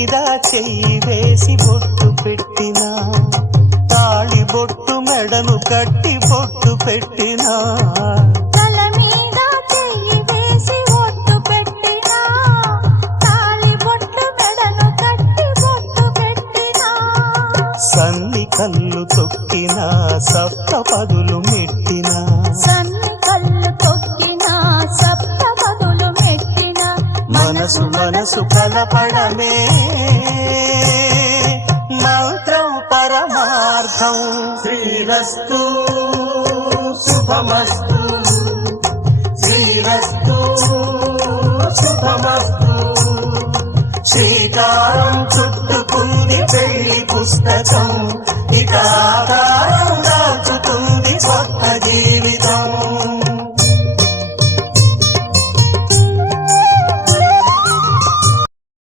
మీద చెయ్యి వేసి బొట్టు పెట్టినా, తాళి బొట్టు మెడను కట్టి బొట్టు పెట్టినా, తల మీద చెయ్యి వేసి బొట్టు పెట్టినా, తాళి బొట్టు మెడను కట్టి బొట్టు పెట్టినా, సన్ని కళ్ళు తొక్కినా సప్త పదులు మెట్టినా, సన్ని కళ్ళు తొక్కినా సప్త పదులు మెట్టినా, మనసు మనసు కలపడమే మంత్రం పరమార్థం. శ్రీరస్తు శుభమస్తు, శ్రీరస్తు శుభమస్తు. శ్రీకారం చుట్టుకుంది పెళ్లి పుస్తకం, ఇక ఆకారం దాచుతుంది స్వర్గం.